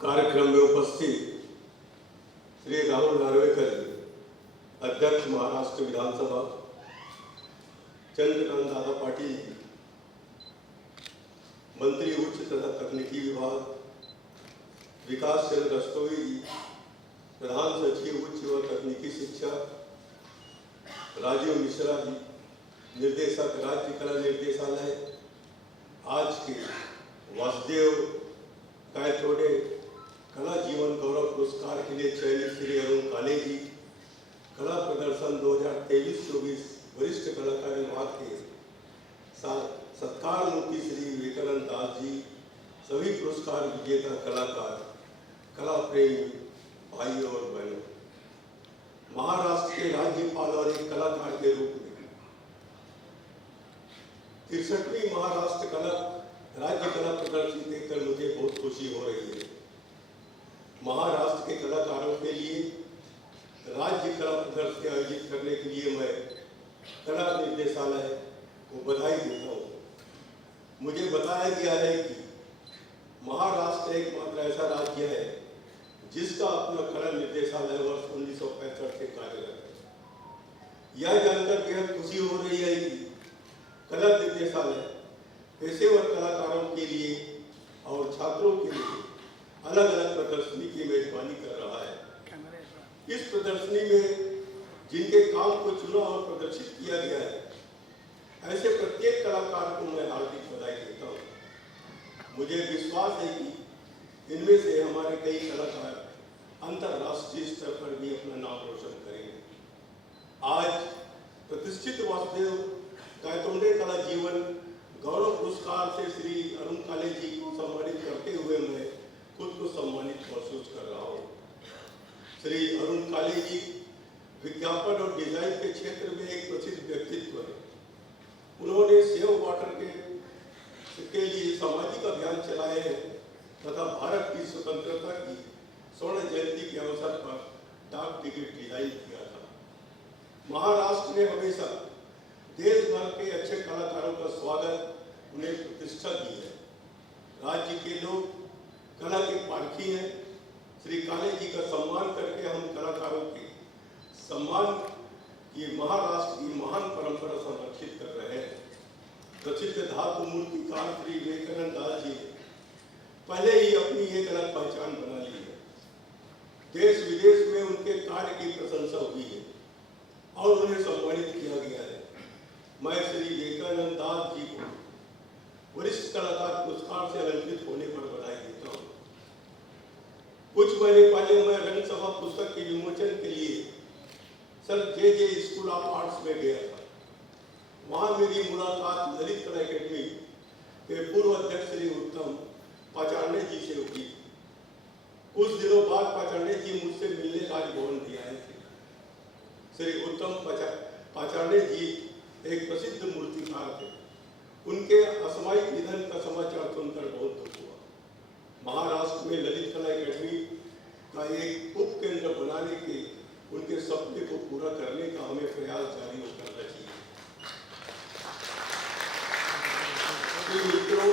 कार्यक्रम में उपस्थित श्री राहुल नार्वेकर, अध्यक्ष महाराष्ट्र विधानसभा, चंद्रकांत दादा पाटिल, मंत्री उच्च तथा तकनीकी विभाग, विकास चंद्र रस्तोगी जी, प्रधान सचिव उच्च व तकनीकी शिक्षा, राजीव मिश्रा जी, निर्देशक राज्य कला निर्देशालय, आज के वासुदेव गायतोड़े कला जीवन गौरव पुरस्कार के लिए चयनित श्री अरुण काले जी, कला प्रदर्शन 2023-24 वरिष्ठ कलाकार विभाग के सत्कार मुक्ति श्री विवेकानंद दास जी, सभी पुरस्कार विजेता कलाकार, कला प्रेमी भाई और बहनों, महाराष्ट्र के राज्यपाल और एक कलाकार के रूप में 63वीं महाराष्ट्र राज्य कला प्रदर्शनी देखकर मुझे बहुत खुशी हो रही है। महाराष्ट्र के कलाकारों के लिए राज्य कला प्रदर्शनी आयोजित करने के लिए मैं कला निर्देशालय को बधाई देता हूँ। मुझे बताया गया है कि महाराष्ट्र एकमात्र ऐसा राज्य है जिसका अपना कला निर्देशालय वर्ष 1965 से कार्यरत है। यह जानकर बेहद खुशी हो रही है कि कला निर्देशालय पेशेवर कलाकारों के लिए और छात्रों के लिए अलग अलग प्रदर्शनी की मेजबानी कर रहा है। इस प्रदर्शनी में जिनके काम को चुना और प्रदर्शित किया गया है, ऐसे प्रत्येक कलाकार को मैं हार्दिक बधाई देता हूँ। मुझे विश्वास है कि इनमें से हमारे कई कलाकार अंतर्राष्ट्रीय स्तर पर भी अपना नाम रोशन करेंगे। आज प्रतिष्ठित वासुदेव गायतोड़े कला जीवन गौरव पुरस्कार से श्री अरुण काले जी को सम्मानित करते हुए मैं खुद को सम्मानित महसूस कर रहा हूँ। श्री अरुण काले जी विज्ञापन और डिजाइन के क्षेत्र में एक प्रसिद्ध व्यक्तित्व है। उन्होंने सेव वाटर के लिए सामाजिक अभियान चलाए हैं तथा भारत की स्वतंत्रता की स्वर्ण जयंती के अवसर पर डाक टिकट डिजाइन किया था। महाराष्ट्र ने हमेशा देश भर के अच्छे कलाकारों का स्वागत, उन्हें प्रतिष्ठा दी है। राज्य के लोग कला के पारखी हैं। श्री काले जी का सम्मान करके हम कलाकारों के सम्मान की महाराष्ट्र की महान परंपरा संरक्षित कर रहे हैं। प्रसिद्ध धातु मूर्तिकार श्री विवेकानंद दास जी पहले ही अपनी एक अलग पहचान बना ली है। देश विदेश में उनके कार्य की प्रशंसा हुई है और उन्हें सम्मानित किया गया है। मैं श्री विवेकानंद दास जी को वरिष्ठ कलाकार पुरस्कार से अलंकृत होने पर बधाई देता हूँ। कुछ महीने पहले मैं रंगसभा पुस्तक के विमोचन के लिए sir J school of arts में गया था। वहाँ मेरी मुलाकात ललित कला अकेडमी के पूर्व अध्यक्ष श्री उत्तम पाचारणे जी से हुई। कुछ दिनों बाद पाचारणे जी मुझसे मिलने राजभवन भी आए थे। श्री उत्तम पाचारणे जी एक प्रसिद्ध मूर्तिकार थे। उनके असामयिक निधन का समाचार सुनकर बहुत दुख हुआ। महाराष्ट्र में ललित कला अकेडमी का एक उप केंद्र बनाने के उनके सपने को पूरा करने का हमें प्रयास जारी करना चाहिए। मित्रों,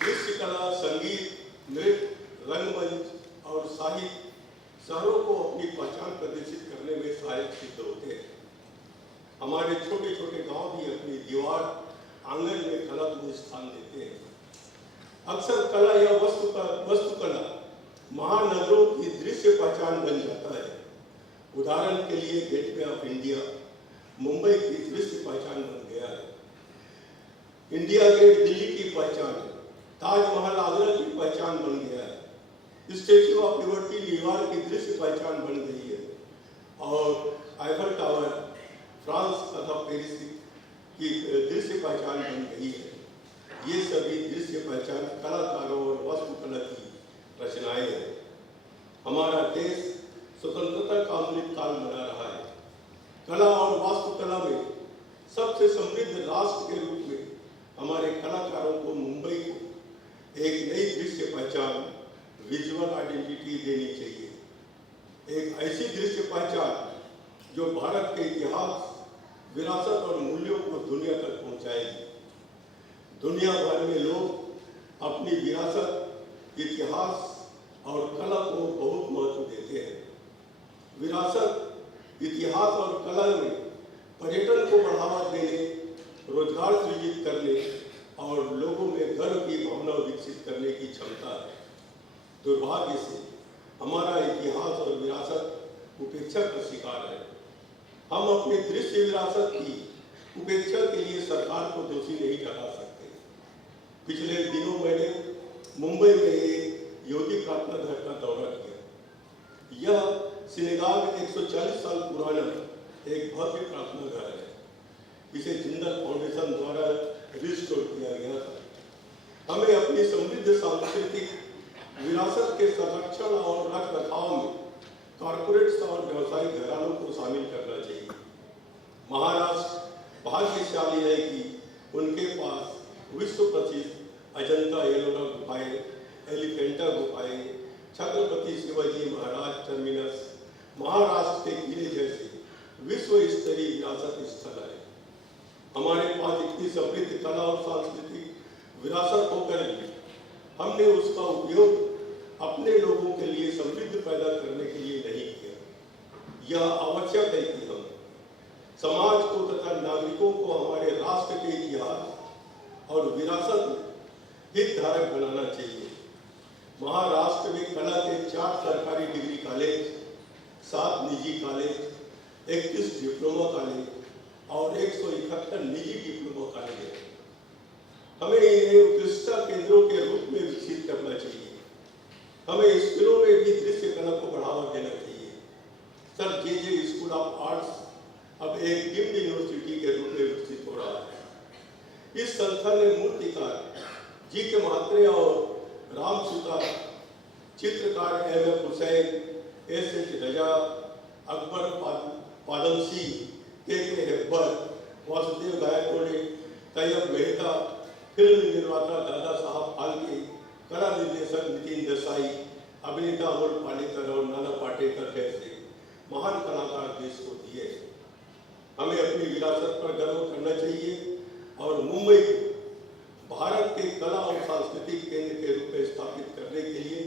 दृश्य कला, संगीत, नृत्य, रंगमंच और साहित्य शहरों को अपनी पहचान प्रदर्शित करने में सहायक सिद्ध होते हैं। हमारे छोटे छोटे गांव भी अपनी दीवार आंगन में कला को स्थान देते हैं। अक्सर कला या वस्तुकला महानगरों की दृश्य पहचान बन जाता है। उदाहरण के लिए गेटवे ऑफ इंडिया मुंबई की दृश्य पहचान बन गया है। इंडिया गेट दिल्ली की पहचान है। ताजमहल आगरा की पहचान बन गया है। स्टैच्यू ऑफ लिबर्टी न्यूयॉर्क की दृश्य पहचान बन गई है और आईफल टावर फ्रांस तथा पेरिस की दृश्य पहचान बन गई है। ये सभी दृश्य पहचान कलाकारों और वास्तुकला की रचनाएं हैं। हमारा देश स्वतंत्रता का अमृत काल मना रहा है। कला और वास्तुकला में सबसे समृद्ध राष्ट्र के रूप में हमारे कलाकारों को मुंबई को एक नई दृश्य पहचान, विजुअल आइडेंटिटी देनी चाहिए। एक ऐसी दृश्य पहचान जो भारत के इतिहास, विरासत और मूल्यों को दुनिया तक पहुंचाएगी। दुनिया भर में लोग अपनी विरासत, इतिहास और कला को बहुत महत्व देते हैं। विरासत, इतिहास और कला में पर्यटन को बढ़ावा देने, रोजगार सृजित करने और लोगों में गर्व की भावना विकसित करने की क्षमता है। दुर्भाग्य से हमारा इतिहास और विरासत उपेक्षा का शिकार है। हम अपनी दृश्य विरासत की उपेक्षा के लिए सरकार को दोषी नहीं ठहरा सकते। पिछले दिनों मैंने मुंबई में एक यहूदी प्रार्थना घर का दौरा किया। यह सिनेगाग 140 साल पुराना एक भव्य प्रार्थना घर है। इसे जिंदल फाउंडेशन द्वारा रिस्टोर किया गया था। हमें अपनी समृद्ध सांस्कृतिक विरासत के संरक्षण और रख रखाव में कॉर्पोरेट्स और व्यवसायिक घरानों को शामिल करना चाहिए। महाराष्ट्र भाग्यशाली है कि उनके पास विश्व प्रसिद्ध अजंता एलोरा गुफाएं, एलिफेंटा गुफाएं, छत्रपति शिवाजी महाराज टर्मिनस, महाराष्ट्र के किले जैसे विश्व स्तरीय विरासत स्थल है। हमारे पास इतनी समृद्ध कला और सांस्कृतिक विरासत होकर भी हमने उसका उपयोग अपने लोगों के लिए समृद्ध पैदा करने के लिए नहीं किया। यह आवश्यक है कि हम समाज को तथा नागरिकों को हमारे राष्ट्र के इतिहास और विरासत में हितधारक बनाना चाहिए। महाराष्ट्र में कला के 4 सरकारी डिग्री कॉलेज, 7 निजी कॉलेज, 31 डिप्लोमा कॉलेज और 171 निजी डिप्लोमा कॉलेज है। हमें इन्हें उत्कृष्टता केंद्रों के रूप में विकसित करना चाहिए। हमें स्कूलों में भी दृश्य कला को बढ़ावा देना चाहिए। Sir J school of arts अब एक डीम्ड यूनिवर्सिटी के रूप में विकसित हो रहा है। इस संस्था ने मूर्तिकार जी के म्हात्रे और राम सुतार, चित्रकार एम.एफ. हुसैन, एस.एच. रजा, अकबर पादमसी, के.के. हेब्बर, वासुदेव गायकवाड़े, तैयब मेहता, फिल्म निर्माता दादा साहब फाल्के, कला निर्देशक नितिन देसाई, अभिनेता अमोल पालेकर और नाना पाटेकर जैसे महान कलाकार देश को दिए। हमें अपनी विरासत पर गर्व करना चाहिए और मुंबई को भारत के कला और सांस्कृतिक केंद्र के रूप में स्थापित करने के लिए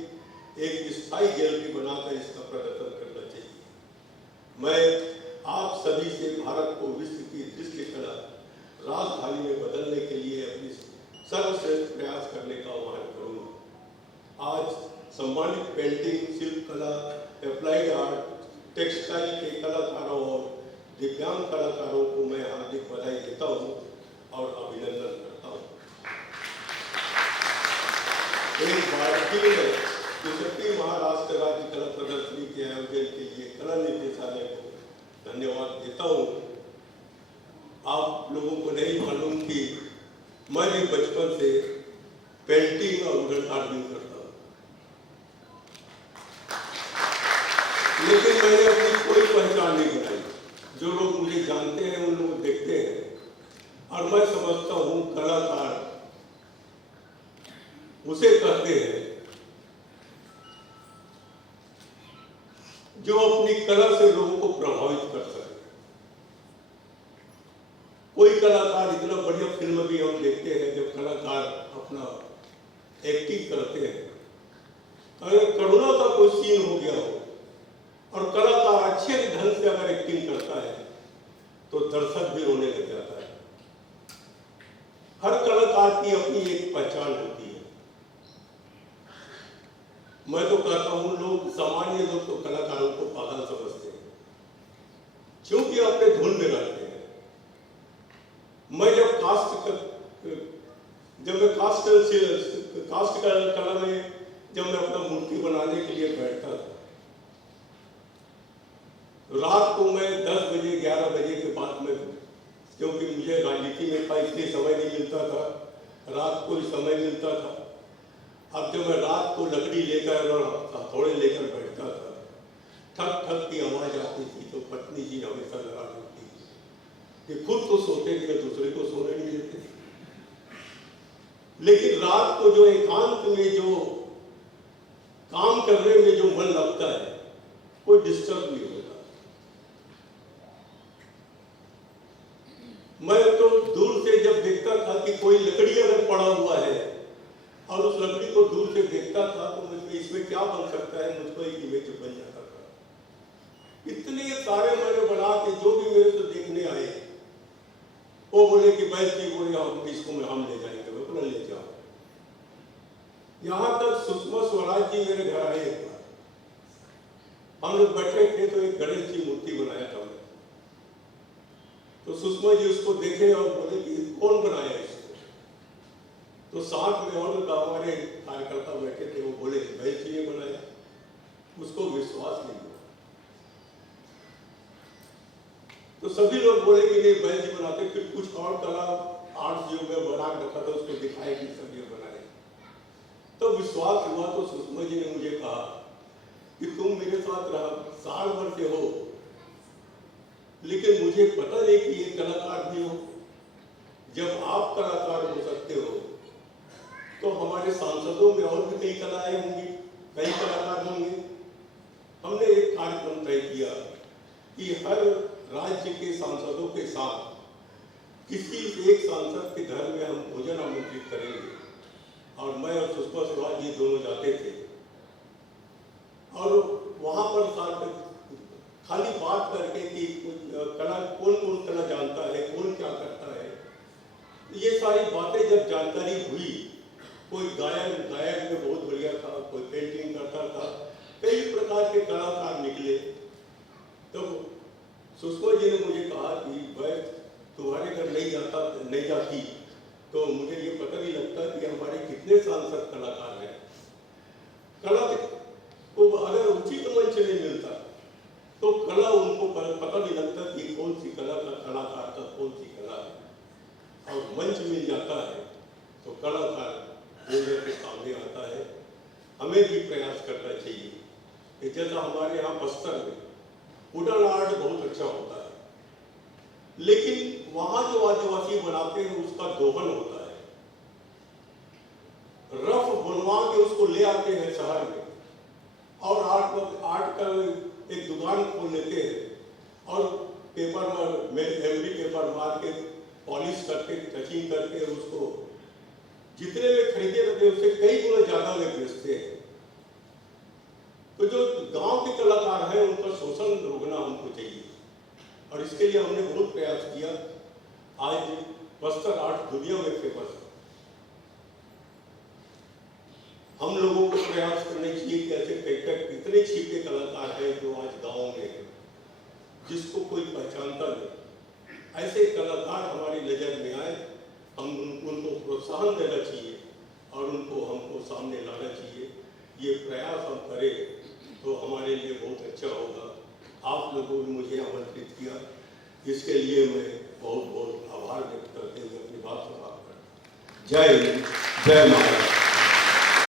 एक स्थायी गैलरी बनाकर इसका प्रदर्शन करना चाहिए। मैं आप सभी से भारत को विश्व की दृश्य कला राजधानी में बदलने के लिए अपनी सर्वश्रेष्ठ प्रयास करने का आह्वान करूँगा। आज सम्मानित पेंटिंग, शिल्प कला, एप्लाइड आर्ट, टेक्सटाइल के कलाकारों और दिव्यांग कलाकारों को मैं हार्दिक बधाई देता हूँ और अभिनंदन करता हूँ। एक बार फिर मैं महाराष्ट्र राज्य कला प्रदर्शनी के आयोजन के लिए कला निर्देशालय को धन्यवाद देता हूँ। आप लोगों को नहीं मालूम कि मैं भी बचपन से पेंटिंग और वुडन कार्विंग करता हूँ, लेकिन मैंने अपनी कोई पहचान नहीं बनाई। जो लोग मुझे जानते हैं उन लोग देखते हैं और मैं समझता हूँ कलाकार उसे कहते हैं जो अपनी कला से लोगों को प्रभावित कर सके। कोई कलाकार, इतना बढ़िया फिल्म भी हम देखते हैं जब कलाकार अपना एक्टिंग करते हैं, अगर करुणा का कोई सीन हो गया हो और कलाकार अच्छे ढंग से अगर एक्टिंग करता है तो दर्शक भी रोने लग जाता है। हर कलाकार की अपनी एक पहचान होती है। मैं तो कहता हूं लोग, सामान्य लोग तो कलाकारों को पागल समझते हैं क्योंकि अपने धुन में रहते हैं। मैं जब कास्ट कला में जब मैं अपना मूर्ति बनाने के लिए बैठता था, रात को मैं 10 बजे 11 बजे के बाद में, क्योंकि मुझे राजनीति में था इसलिए समय नहीं मिलता था, रात को ही समय मिलता था। अब जब मैं रात को लकड़ी लेकर और हथौड़े लेकर बैठता था, ठक ठक की आवाज आती थी तो पत्नी जी हमेशा लगा देती थी कि खुद तो सोते थे, दूसरे को सोने नहीं देते। लेकिन रात को जो एकांत में जो काम करने में जो मन लगता है, कोई डिस्टर्ब नहीं होता। मैं तो दूर से जब देखता था कि कोई लकड़ी अगर पड़ा हुआ है और उस लकड़ी को दूर से देखता था तो मुझे इसमें इसमें क्या बन सकता है, मुझको एक इमेज बन जाता था। इतने सारे मैंने बना के जो भी मेरे से देखने आए वो बोले कि भाई जी बोले हम इसको में हम ले जाएंगे, मैं बोला ले जाओ। यहाँ तक सुषमा स्वराज जी मेरे घर आए एक बार, हम लोग बैठे थे तो एक गणेश जी मूर्ति बनाया था, तो सुषमा जी उसको देखे और बोले कि कौन बनाया इसको, तो साथ में और हमारे कार्यकर्ता बैठे थे, वो बोले भाई जी ने बनाया। उसको विश्वास नहीं हुआ, तो सभी लोग बोले कि नहीं भाई जी बनाते, फिर कुछ और कला आर्ट जो में बना रखा था उसको दिखाए कि सब ये बनाए। तो विश्वास हुआ, तो सुषमा जी ने मुझे कहा कि तुम मेरे साथ रहा साल भर से हो, लेकिन मुझे पता नहीं कि ये कलाकार भी हो। जब आप कलाकार हो सकते हो तो हमारे सांसदों में और भी कई कलाएं होंगी, कई कलाकार होंगे। हमने एक कार्यक्रम तय किया कि हर राज्य के सांसदों के साथ किसी एक सांसद के घर में हम भोजन आमंत्रित करेंगे, और मैं और सुषमा स्वराज जी दोनों जाते थे, और वहां पर साथ खाली बात करके कि कला कौन कौन कला जानता है, कौन क्या करता है, ये सारी बातें जब जानकारी हुई, कोई गायक में बहुत बढ़िया था, कोई पेंटिंग करता था, कई प्रकार के कलाकार निकले। तो सुषमा जी ने मुझे कहा कि भाई तुम्हारे घर नहीं जाती तो मुझे ये पता नहीं लगता कि हमारे कितने सांसद कलाकार हैं। कला को अगर उचित मंच नहीं मिलता तो कला उनको पता नहीं लगता कि कौन सी कला का कलाकार का कौन सी कला है, और मंच मिल जाता है तो कलाकार दुनिया के सामने आता है। हमें भी प्रयास करना चाहिए कि जैसा हमारे यहाँ बस्तर में वुडन आर्ट बहुत अच्छा होता है, लेकिन वहां जो आदिवासी बनाते हैं उसका दोहन होता है, रफ बनवा के उसको ले आते हैं शहर में, और आर्ट का एक दुकान खोल लेते हैं, और पेपर में एमडी पेपर मार के पॉलिश करके टचिंग करके उसको जितने में खरीदे रहते उससे कई गुना ज्यादा में बेचते हैं। तो जो गांव के कलाकार हैं उनका शोषण रोकना हमको चाहिए, और इसके लिए हमने बहुत प्रयास किया। आज बस्तर आर्ट दुनिया में फेमस है। हम लोगों को प्रयास करने चाहिए कि ऐसे कितने छिपे कलाकार हैं जो आज गांव में हैं, जिसको कोई पहचानता नहीं। ऐसे कलाकार हमारी नजर में आए, हम उनको प्रोत्साहन देना चाहिए और उनको हमको सामने लाना चाहिए। ये प्रयास हम करें तो हमारे लिए बहुत अच्छा होगा। आप लोगों ने मुझे आमंत्रित किया, इसके लिए मैं बहुत बहुत आभार व्यक्त करते हुए अपनी बात समाप्त करता हूं। जय हिंद, जय महाराष्ट्र।